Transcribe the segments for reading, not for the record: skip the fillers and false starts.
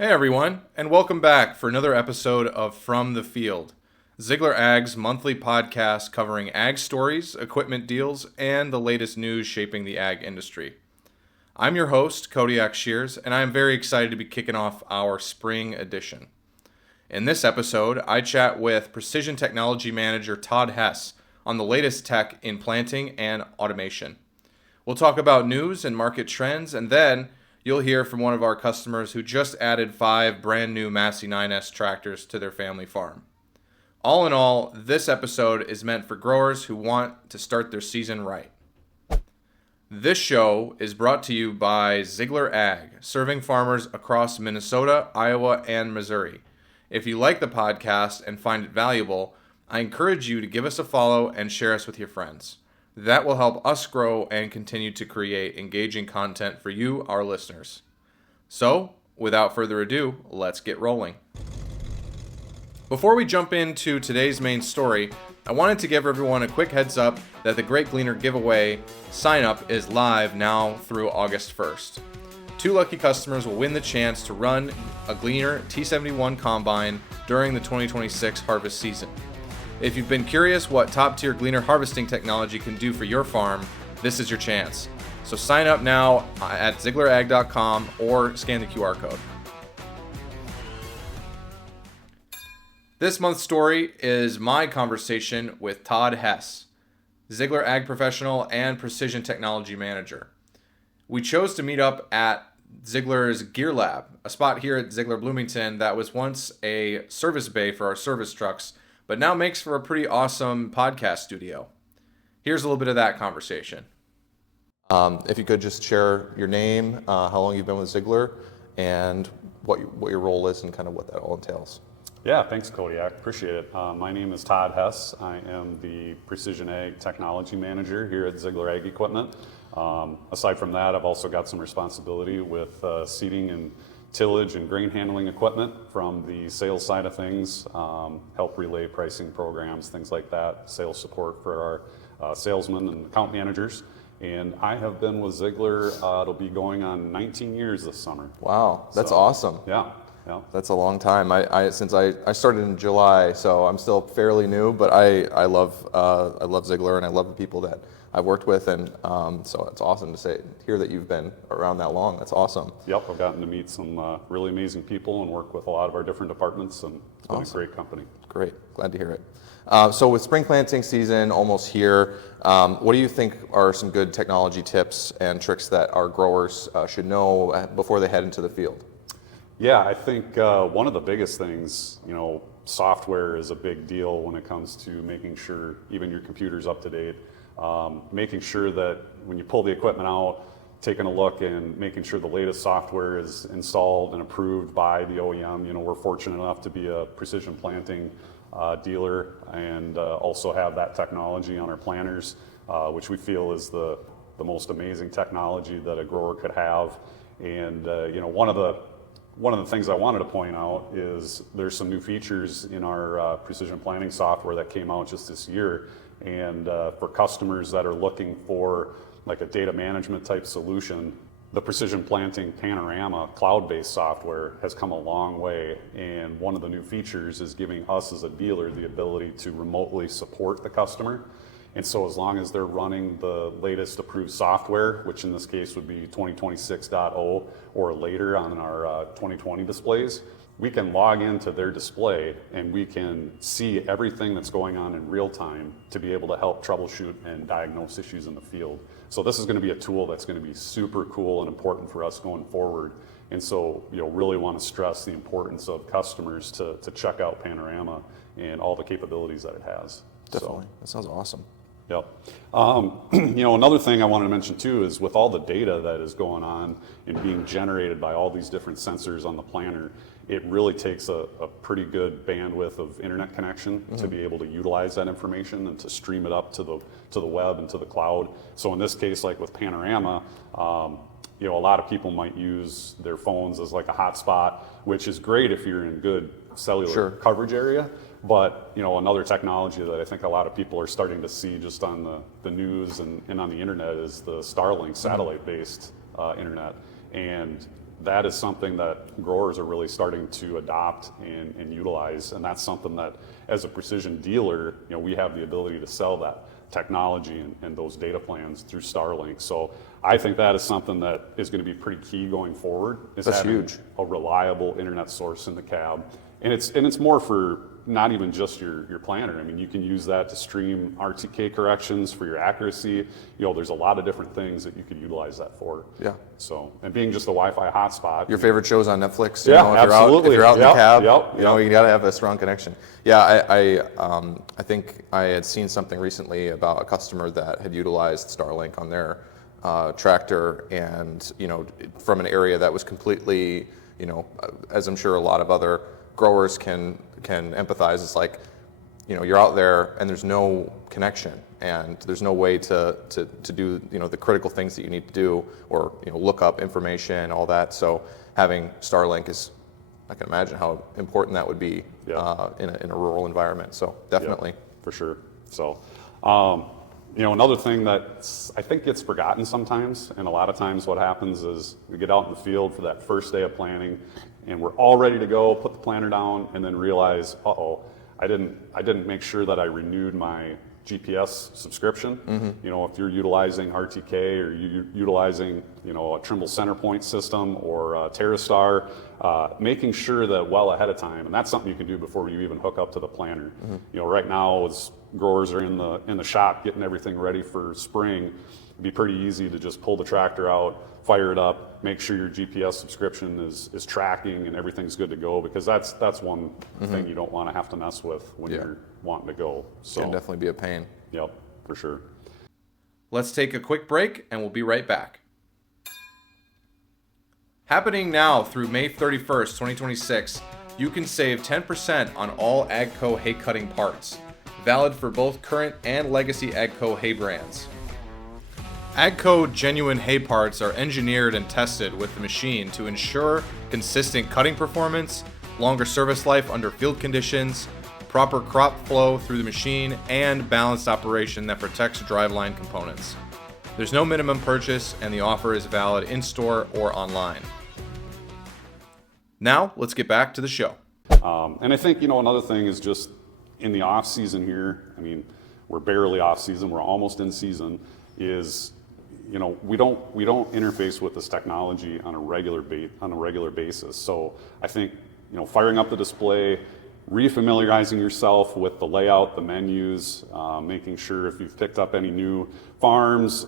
Hey everyone, and welcome back for another episode of From the Field, Ziegler Ag's monthly podcast covering ag stories, equipment deals, and the latest news shaping the ag industry. I'm your host, Kodiak Shears, and I am very excited to be kicking off our spring edition. In this episode, I chat with Precision Technology Manager Todd Hess on the latest tech in planting and automation. We'll talk about news and market trends, and then you'll hear from one of our customers who just added 5 brand new Massey 9S tractors to their family farm. All in all, this episode is meant for growers who want to start their season right. This show is brought to you by Ziegler Ag, serving farmers across Minnesota, Iowa, and Missouri. If you like the podcast and find it valuable, I encourage you to give us a follow and share us with your friends. That will help us grow and continue to create engaging content for you, our listeners. So, without further ado, let's get rolling. Before we jump into today's main story, I wanted to give everyone a quick heads up that the Great Gleaner giveaway sign-up is live now through August 1st. 2 lucky customers will win the chance to run a Gleaner T71 combine during the 2026 harvest season. If you've been curious what top-tier Gleaner harvesting technology can do for your farm, this is your chance. So sign up now at zieglerag.com or scan the QR code. This month's story is my conversation with Todd Hess, Ziegler Ag Professional and Precision Technology Manager. We chose to meet up at Ziegler's Gear Lab, a spot here at Ziegler Bloomington that was once a service bay for our service trucks, but now makes for a pretty awesome podcast studio. Here's a little bit of that conversation. If you could just share your name, how long you've been with Ziegler, and what your role is and kind of what that all entails. Yeah, thanks Kodiak, appreciate it. My name is Todd Hess. I am the Precision Ag Technology Manager here at Ziegler Ag Equipment. Aside from that, I've also got some responsibility with seeding and tillage and grain handling equipment from the sales side of things, help relay pricing programs, things like that, sales support for our salesmen and account managers. And I have been with Ziegler, it'll be going on 19 years this summer. Wow, that's awesome. Yeah. That's a long time. Since I started in July, so I'm still fairly new, but I love Ziegler and I love the people that I've worked with, and so it's awesome to hear that you've been around that long. That's awesome. Yep, I've gotten to meet some really amazing people and work with a lot of our different departments, and it's been a great company. Great, glad to hear it. So with spring planting season almost here, what do you think are some good technology tips and tricks that our growers should know before they head into the field? Yeah, I think one of the biggest things, software is a big deal when it comes to making sure even your computer's up to date. Making sure that when you pull the equipment out, taking a look and making sure the latest software is installed and approved by the OEM. We're fortunate enough to be a precision planting dealer and also have that technology on our planters, which we feel is the most amazing technology that a grower could have. And one of the things I wanted to point out is there's some new features in our precision planting software that came out just this year. And for customers that are looking for like a data management type solution, the Precision Planting Panorama cloud-based software has come a long way. And one of the new features is giving us as a dealer the ability to remotely support the customer. And so as long as they're running the latest approved software, which in this case would be 2026.0 or later on our 2020 displays, we can log into their display and we can see everything that's going on in real time to be able to help troubleshoot and diagnose issues in the field. So this is going to be a tool that's going to be super cool and important for us going forward. And so really want to stress the importance of customers to check out Panorama and all the capabilities that it has. Definitely, that sounds awesome. Yep. Another thing I wanted to mention too is with all the data that is going on and being generated by all these different sensors on the planter, it really takes a pretty good bandwidth of internet connection to be able to utilize that information and to stream it up to the web and to the cloud. So in this case, like with Panorama, a lot of people might use their phones as like a hotspot, which is great if you're in good cellular coverage area. But another technology that I think a lot of people are starting to see just on the news and on the internet is the Starlink satellite-based internet. And that is something that growers are really starting to adopt and utilize. And that's something that, as a precision dealer, we have the ability to sell that technology and those data plans through Starlink. So I think that is something that is going to be pretty key going forward. Is That's having huge. A reliable internet source in the cab. And it's more for not even just your planter. I mean, you can use that to stream RTK corrections for your accuracy. There's a lot of different things that you could utilize that for. Yeah. So, and being just a Wi-Fi hotspot. Your favorite shows on Netflix? Yeah, if absolutely. You're out in the cab, you got to have a strong connection. Yeah, I think I had seen something recently about a customer that had utilized Starlink on their tractor, and from an area that was completely, as I'm sure a lot of other growers can empathize. It's like, you're out there and there's no connection, and there's no way to do the critical things that you need to do, or look up information, all that. So having Starlink is, I can imagine how important that would be in a rural environment. So definitely. Yeah, for sure. So another thing that I think gets forgotten sometimes, and a lot of times what happens is we get out in the field for that first day of planting, and we're all ready to go, put the planter down, and then realize, I didn't make sure that I renewed my GPS subscription. Mm-hmm. If you're utilizing RTK, or you're utilizing a Trimble center point system or TerraStar, making sure that well ahead of time, and that's something you can do before you even hook up to the planter. Mm-hmm. Right now, as growers are in the shop getting everything ready for spring, it'd be pretty easy to just pull the tractor out, fire it up, make sure your GPS subscription is tracking and everything's good to go, because that's one thing you don't want to have to mess with when you're wanting to go. So it can definitely be a pain. Yep, for sure. Let's take a quick break and we'll be right back. Happening now through May 31st, 2026, you can save 10% on all AGCO hay cutting parts, valid for both current and legacy AGCO hay brands. AGCO genuine hay parts are engineered and tested with the machine to ensure consistent cutting performance, longer service life under field conditions, proper crop flow through the machine, and balanced operation that protects driveline components. There's no minimum purchase, and the offer is valid in-store or online. Now, let's get back to the show. And I think, another thing is just in the off season here, I mean, we're barely off season, we're almost in season, is we don't interface with this technology on a regular basis. So I think firing up the display, refamiliarizing yourself with the layout, the menus, making sure if you've picked up any new farms,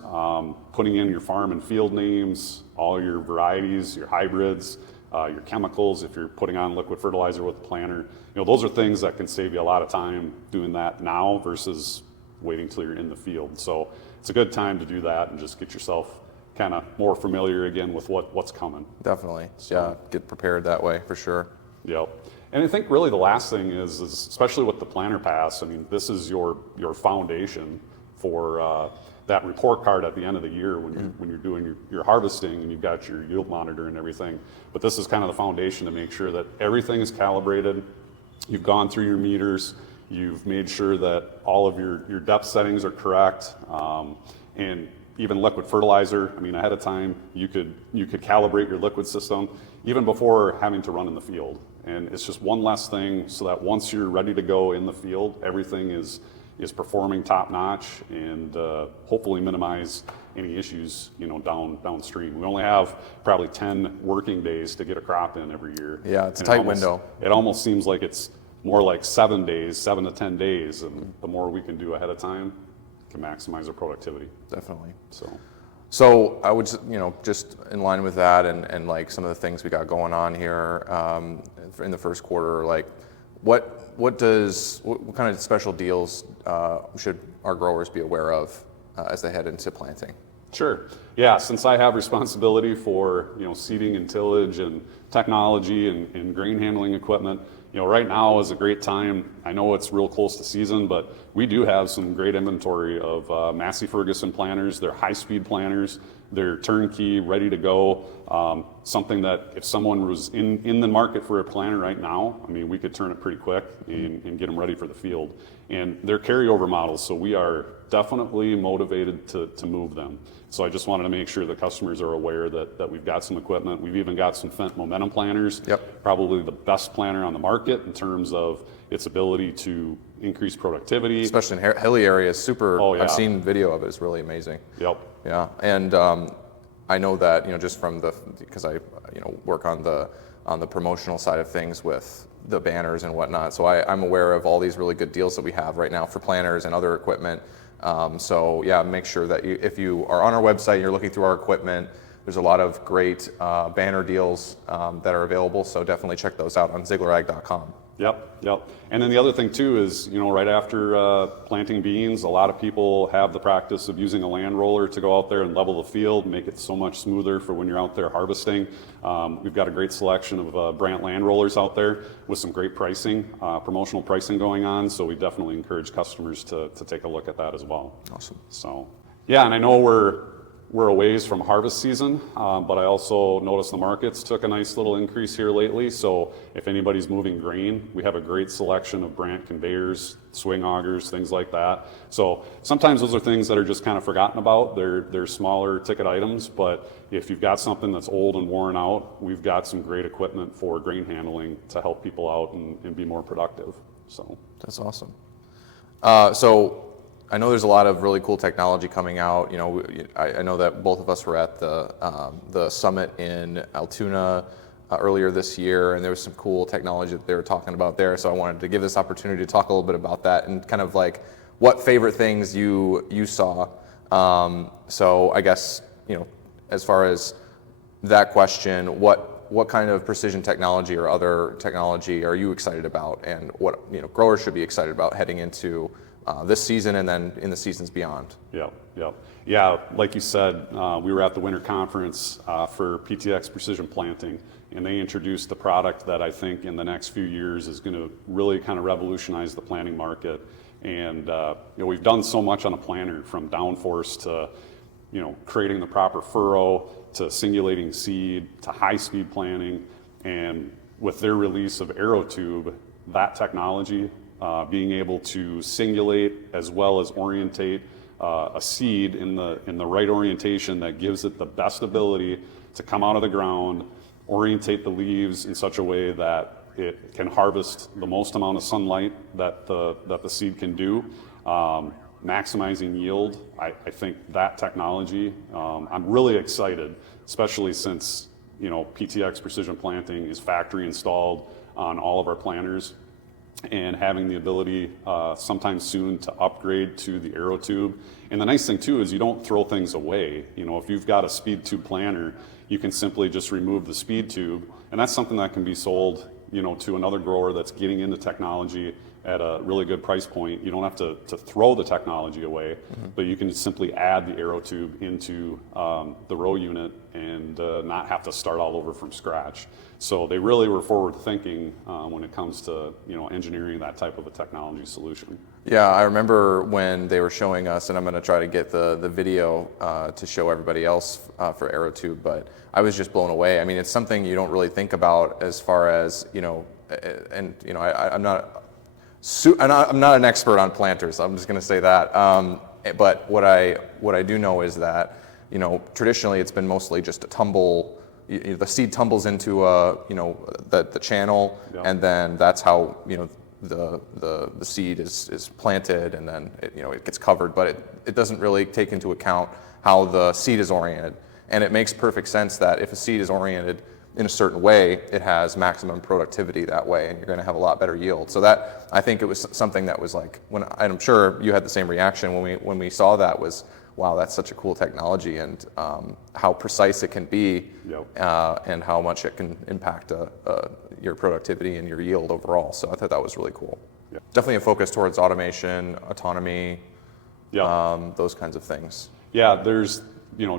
putting in your farm and field names, all your varieties, your hybrids, your chemicals, if you're putting on liquid fertilizer with the planter, those are things that can save you a lot of time doing that now versus waiting till you're in the field. So it's a good time to do that and just get yourself kind of more familiar again with what's coming. Definitely. So, get prepared that way for sure. Yep. And I think really the last thing is especially with the planter pass, I mean, this is your foundation for that report card at the end of the year when you're doing your harvesting and you've got your yield monitor and everything. But this is kind of the foundation to make sure that everything is calibrated. You've gone through your meters. You've made sure that all of your depth settings are correct, and even liquid fertilizer. I mean, ahead of time, you could calibrate your liquid system even before having to run in the field. And it's just one less thing, so that once you're ready to go in the field, everything is performing top notch, and hopefully minimize any issues downstream. We only have probably 10 working days to get a crop in every year. Yeah, it's a tight window. It almost seems like it's more like 7 to 10 days, and the more we can do ahead of time can maximize our productivity. Definitely. So I would, just in line with that, and like some of the things we got going on here in the first quarter, like what kind of special deals should our growers be aware of as they head into planting? Sure. Yeah, since I have responsibility for seeding and tillage and technology and grain handling equipment, right now is a great time. I know it's real close to season, but we do have some great inventory of Massey Ferguson planters. They're high-speed planters. They're turnkey, ready to go. Something that if someone was in the market for a planter right now, I mean, we could turn it pretty quick and get them ready for the field. And they're carryover models, so we are definitely motivated to move them. So I just wanted to make sure the customers are aware that we've got some equipment. We've even got some Fendt Momentum planters. Yep. Probably the best planter on the market in terms of its ability to increase productivity. Especially in hilly areas, super. Oh, yeah. I've seen video of it. It's really amazing. Yep. Yeah, and I know that just from because I work on the promotional side of things with the banners and whatnot. So I'm aware of all these really good deals that we have right now for planters and other equipment. So yeah, make sure that if you are on our website, you're looking through our equipment, there's a lot of great banner deals that are available. So definitely check those out on ZieglerAg.com. Yep. And then the other thing too is, right after planting beans, a lot of people have the practice of using a land roller to go out there and level the field, make it so much smoother for when you're out there harvesting. We've got a great selection of Brandt land rollers out there with some great pricing, promotional pricing going on. So we definitely encourage customers to take a look at that as well. Awesome. So, yeah, and I know we're a ways from harvest season, but I also noticed the markets took a nice little increase here lately. So if anybody's moving grain, we have a great selection of Brandt conveyors, swing augers, things like that. So sometimes those are things that are just kind of forgotten about. They're smaller ticket items, but if you've got something that's old and worn out, we've got some great equipment for grain handling to help people out and be more productive. So that's awesome. So I know there's a lot of really cool technology coming out. I know that both of us were at the summit in Altoona earlier this year, and there was some cool technology that they were talking about there. So I wanted to give this opportunity to talk a little bit about that and kind of like what favorite things you saw. So I guess as far as that question, what kind of precision technology or other technology are you excited about, and what growers should be excited about heading into this season and then in the seasons beyond? Yeah, like you said, we were at the winter conference for PTx Precision Planting, and they introduced a product that I think in the next few years is going to really kind of revolutionize the planting market. And we've done so much on a planter, from downforce to creating the proper furrow, to singulating seed, to high-speed planting. And with their release of AeroTube, that technology, being able to singulate as well as orientate a seed in the right orientation that gives it the best ability to come out of the ground, orientate the leaves in such a way that it can harvest the most amount of sunlight that the seed can do, maximizing yield. I think that technology, I'm really excited, especially since PTx Precision Planting is factory installed on all of our planters, and having the ability sometime soon to upgrade to the AeroTube. And the nice thing too is you don't throw things away. If you've got a speed tube planter, you can simply just remove the speed tube, and that's something that can be sold to another grower that's getting into technology at a really good price point. You don't have to throw the technology away, but you can simply add the AeroTube into the row unit and not have to start all over from scratch. So they really were forward thinking when it comes to engineering that type of a technology solution. Yeah, I remember when they were showing us, and I'm going to try to get the video to show everybody else for AeroTube, but I was just blown away. I mean, it's something you don't really think about as far as I'm not an expert on planters. I'm just going to say that. But what I do know is that traditionally it's been mostly just a tumble. The seed tumbles into the channel, yeah, and then that's how the seed is planted, and then it gets covered. But it doesn't really take into account how the seed is oriented. And it makes perfect sense that if a seed is oriented in a certain way, it has maximum productivity that way, and you're going to have a lot better yield. So that, I think it was something that was like, and I'm sure you had the same reaction when we saw that, was, wow, that's such a cool technology, and how precise it can be, yep, and how much it can impact your productivity and your yield overall. So I thought that was really cool. Yep. Definitely a focus towards automation, autonomy, yep, those kinds of things. Yeah, there's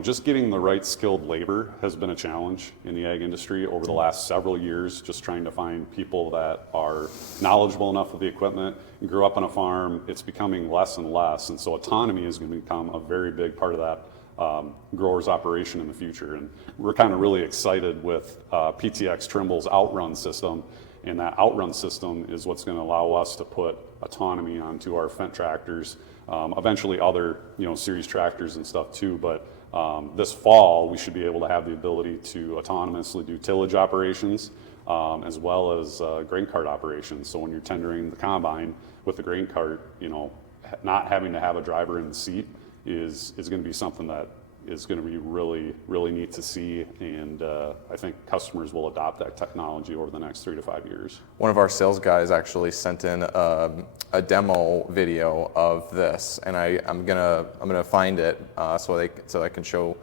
just getting the right skilled labor has been a challenge in the ag industry over the last several years, just trying to find people that are knowledgeable enough of the equipment and grew up on a farm. It's becoming less and less, and so autonomy is going to become a very big part of that grower's operation in the future. And we're kind of really excited with PTx Trimble's Outrun system, And that outrun system is what's going to allow us to put autonomy onto our Fendt tractors, eventually other series tractors and stuff too. But this fall, we should be able to have the ability to autonomously do tillage operations as well as grain cart operations. So when you're tendering the combine with the grain cart, not having to have a driver in the seat is going to be something that is going to be really, really neat to see, and I think customers will adopt that technology over the next 3 to 5 years. One of our sales guys actually sent in a demo video of this, and I'm gonna find it so I can show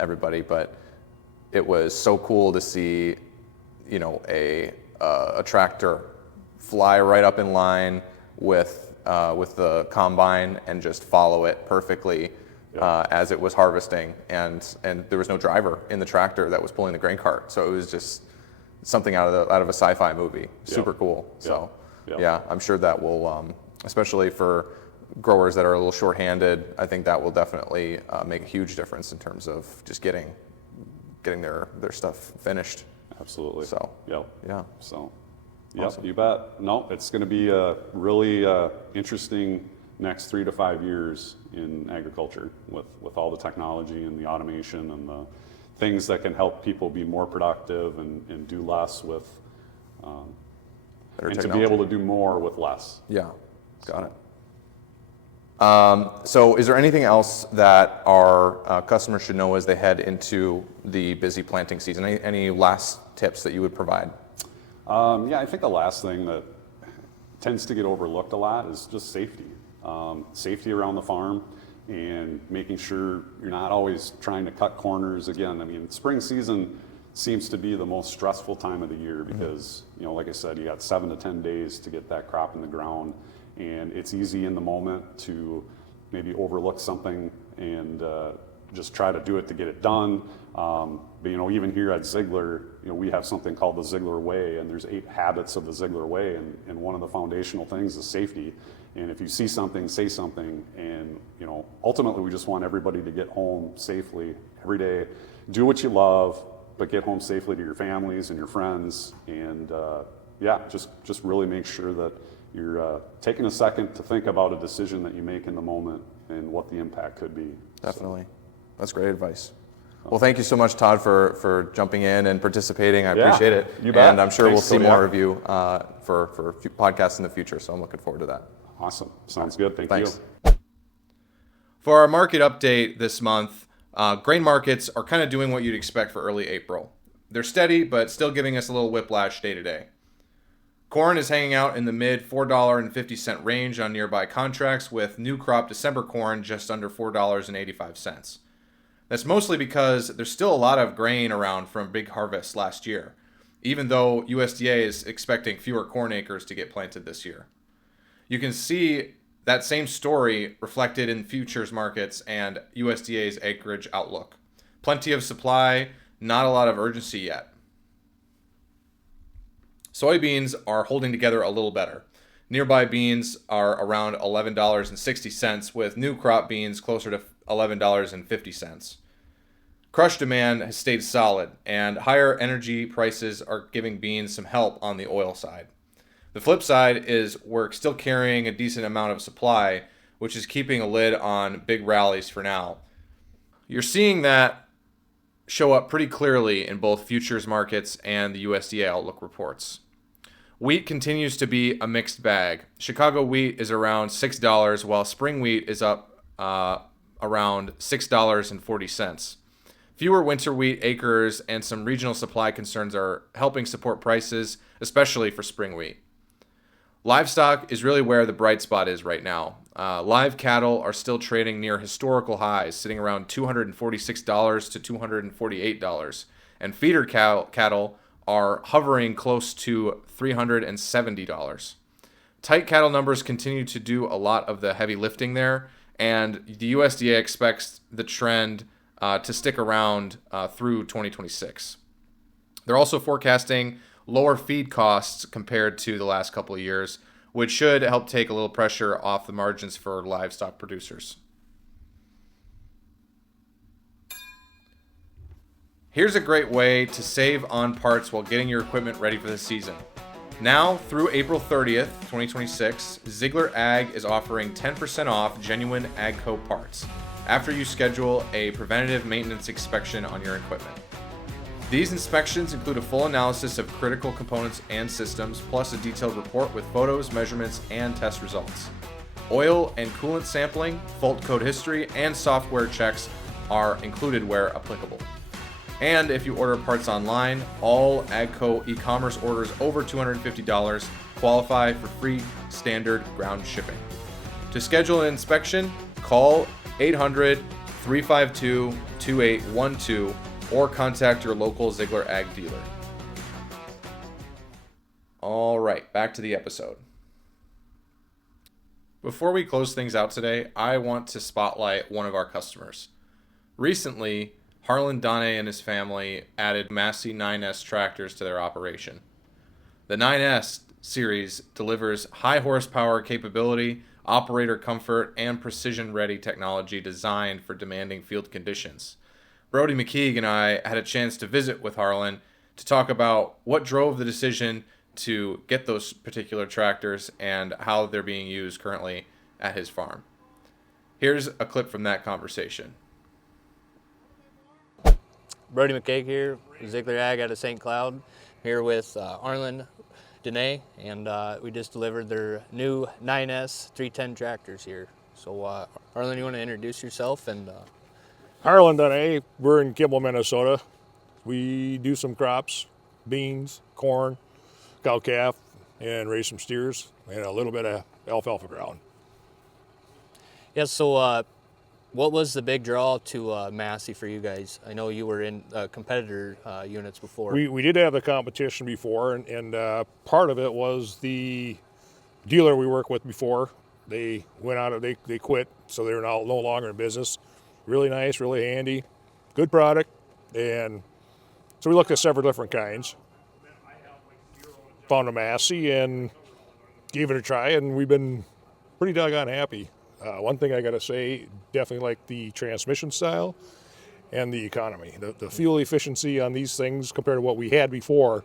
everybody. But it was so cool to see, a tractor fly right up in line with the combine and just follow it perfectly. As it was harvesting, and there was no driver in the tractor that was pulling the grain cart, so it was just something out of a sci-fi movie. Super cool. So I'm sure that will, especially for growers that are a little short-handed, I think that will definitely make a huge difference in terms of just getting their stuff finished. Absolutely. So So awesome. You bet. No, it's going to be a really interesting next 3 to 5 years in agriculture with all the technology and the automation and the things that can help people be more productive and do less with, and technology. to be able to do more with less. Yeah, got it. So is there anything else that our customers should know as they head into the busy planting season? Any last tips that you would provide? I think the last thing that tends to get overlooked a lot is just safety. Safety around the farm and making sure you're not always trying to cut corners. Again, I mean, spring season seems to be the most stressful time of the year because, like I said, you got 7 to 10 days to get that crop in the ground, and it's easy in the moment to maybe overlook something and just try to do it to get it done. But even here at Ziegler, we have something called the Ziegler Way, and there's 8 habits of the Ziegler Way, and one of the foundational things is safety. And if you see something, say something. And ultimately, we just want everybody to get home safely every day. Do what you love, but get home safely to your families and your friends. And just really make sure that you're taking a second to think about a decision that you make in the moment and what the impact could be. Definitely. That's great advice. Well, thank you so much, Todd, for jumping in and participating. I appreciate it. You bet. And I'm sure Thanks, we'll see Kodiak. more of you for podcasts in the future, so I'm looking forward to that. Awesome. Sounds good. Thanks. You. For our market update this month, grain markets are kind of doing what you'd expect for early April. They're steady, but still giving us a little whiplash day to day. Corn is hanging out in the mid $4.50 range on nearby contracts, with new crop December corn just under $4.85. That's mostly because there's still a lot of grain around from big harvests last year, even though USDA is expecting fewer corn acres to get planted this year. You can see that same story reflected in futures markets and USDA's acreage outlook. Plenty of supply, not a lot of urgency yet. Soybeans are holding together a little better. Nearby beans are around $11.60, with new crop beans closer to $11.50. Crush demand has stayed solid, and higher energy prices are giving beans some help on the oil side. The flip side is we're still carrying a decent amount of supply, which is keeping a lid on big rallies for now. You're seeing that show up pretty clearly in both futures markets and the USDA outlook reports. Wheat continues to be a mixed bag. Chicago wheat is around $6, while spring wheat is up around $6.40. Fewer winter wheat acres and some regional supply concerns are helping support prices, especially for spring wheat. Livestock is really where the bright spot is right now. Live cattle are still trading near historical highs, sitting around $246 to $248, and feeder cattle are hovering close to $370. Tight cattle numbers continue to do a lot of the heavy lifting there, and the USDA expects the trend to stick around through 2026. They're also forecasting lower feed costs compared to the last couple of years, which should help take a little pressure off the margins for livestock producers. Here's a great way to save on parts while getting your equipment ready for the season. Now, through April 30th, 2026, Ziegler Ag is offering 10% off genuine AGCO parts after you schedule a preventative maintenance inspection on your equipment. These inspections include a full analysis of critical components and systems, plus a detailed report with photos, measurements, and test results. Oil and coolant sampling, fault code history, and software checks are included where applicable. And if you order parts online, all AGCO e-commerce orders over $250 qualify for free standard ground shipping. To schedule an inspection, call 800-352-2812 or contact your local Ziegler Ag dealer. All right, back to the episode. Before we close things out today, I want to spotlight one of our customers. Recently, Harlan Donnay and his family added Massey 9S tractors to their operation. The 9S series delivers high horsepower capability, operator comfort, and precision-ready technology designed for demanding field conditions. Brody McKeague and I had a chance to visit with Harlan to talk about what drove the decision to get those particular tractors and how they're being used currently at his farm. Here's a clip from that conversation. Brody McKeague here, Ziegler Ag out of St. Cloud, here with Harlan Donnay, and we just delivered their new 9S 310 tractors here. So Harlan, you want to introduce yourself? And Harlan Donnay, we're in Kimball, Minnesota. We do some crops, beans, corn, cow-calf, and raise some steers, and a little bit of alfalfa ground. yeah, so what was the big draw to Massey for you guys? I know you were in competitor units before. We did have the competition before, and part of it was the dealer we worked with before. They went out, they quit, so they're now no longer in business. Really nice, really handy, good product, and so we looked at several different kinds. Found a Massey and gave it a try, and we've been pretty doggone happy. One thing I got to say, definitely like the transmission style and the economy. The fuel efficiency on these things compared to what we had before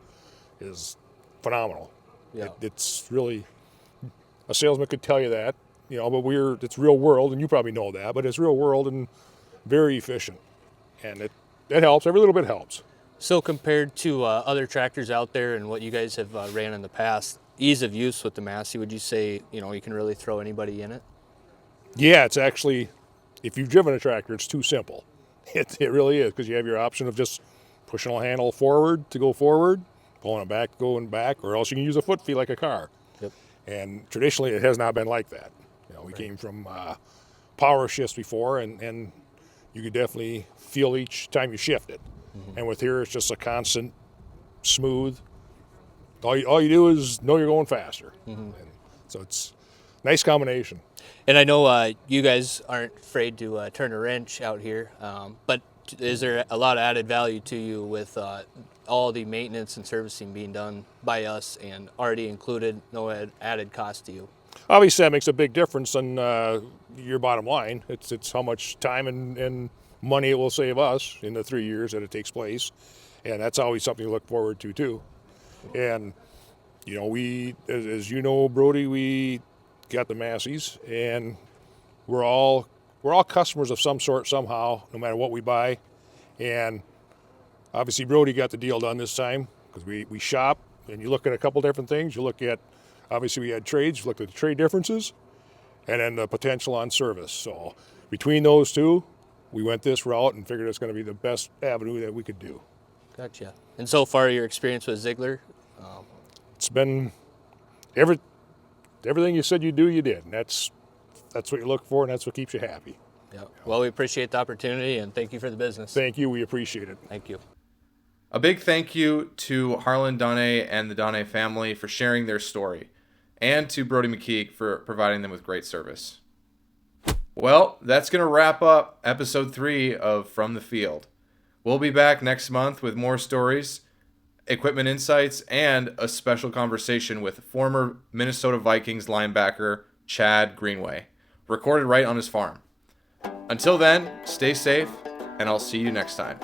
is phenomenal. Yeah. It's really, a salesman could tell you that, but it's real world, and you probably know that, but it's real world and very efficient. And it helps, every little bit helps. So compared to other tractors out there and what you guys have ran in the past, ease of use with the Massey, would you say, you can really throw anybody in it? Yeah, it's actually, if you've driven a tractor, it's too simple. It really is, because you have your option of just pushing a handle forward to go forward, pulling it back, going back, or else you can use a foot feed like a car. Yep. And traditionally, it has not been like that. We came from power shifts before, and you could definitely feel each time you shift it. Mm-hmm. And with here, it's just a constant, smooth. All you do is know you're going faster. Mm-hmm. And so it's a nice combination. And I know you guys aren't afraid to turn a wrench out here, but is there a lot of added value to you with all the maintenance and servicing being done by us and already included, no added cost to you? Obviously, that makes a big difference on your bottom line. It's how much time and money it will save us in the 3 years that it takes place, and that's always something to look forward to too. And we, as you know, Brody, we got the Masseys, and we're all customers of some sort somehow, no matter what we buy. And obviously, Brody got the deal done this time because we shop, and you look at a couple different things. You look at, obviously, we had trades. You look at the trade differences, and then the potential on service. So between those two, we went this route and figured it's going to be the best avenue that we could do. Gotcha. And so far, your experience with Ziegler? It's been everything you said you do, you did. And that's what you look for, and that's what keeps you happy. Yeah. Well, we appreciate the opportunity, and thank you for the business. Thank you. We appreciate it. Thank you. A big thank you to Harlan Donnay and the Donnay family for sharing their story, and to Brody McKeague for providing them with great service. Well, that's going to wrap up episode 3 of From the Field. We'll be back next month with more stories, equipment insights, and a special conversation with former Minnesota Vikings linebacker Chad Greenway, recorded right on his farm. Until then, stay safe, and I'll see you next time.